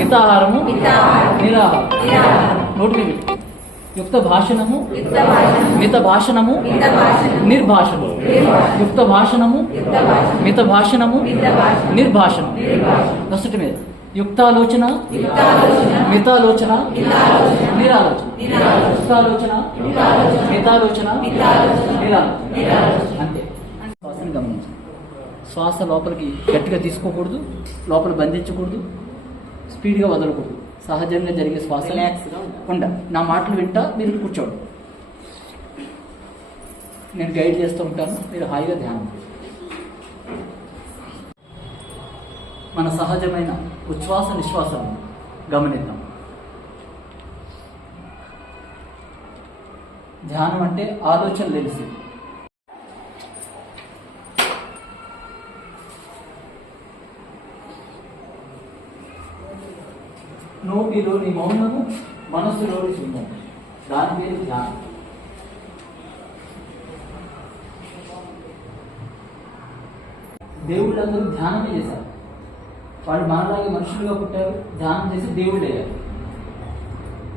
మితాహారము నిరాహారం నోటి మీద యుక్త భాషణము మిత భాషణము నిర్భాషణము యుక్త భాషణము మిత భాషణము నిర్భాషణం నొసటి మీద యుక్తాలోచన మితాలోచన నిరాలోచన యుక్తాలోచన మితాలోచన నిరాలోచన అంతే. శ్వాసను గమనించండి. శ్వాస లోపలికి గట్టిగా తీసుకోకూడదు, లోపల బంధించకూడదు, స్పీడ్గా వదలకూడదు. సహజంగా జరిగే శ్వాస ఉండ. నా మాటలు వింటా, మీరు కూర్చోండి. నేను గైడ్ చేస్తూ ఉంటాను, మీరు హాయిగా ధ్యానం. మన సహజమైన ఉచ్ఛ్వాస నిశ్వాసాలను గమనిద్దాం. ధ్యానం అంటే ఆలోచన తెలిసి నోటిలోని మౌనము, మనస్సులోని శూన్యం, దాని పేరు ధ్యానం. దేవుళ్ళందరూ ధ్యానమే చేశారు. వాళ్ళు మనలాగే మనుషులుగా పుట్టారు, ధ్యానం చేసి దేవుళ్ళు అయ్యారు.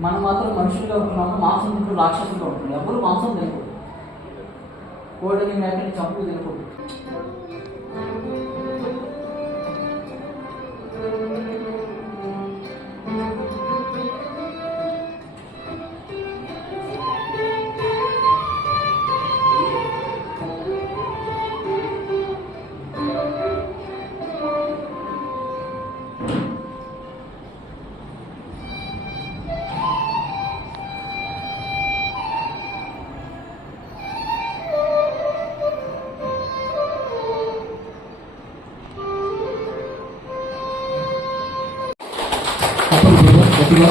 మనం మాత్రం మనుషులుగా ఉంటున్నాము, మాంసం తింటూ రాక్షసులుగా ఉంటున్నాం. ఎవరు మాంసం తినకూడదు, కోడిని మేకని చంపుకు తినకూడదు. గట్టిగా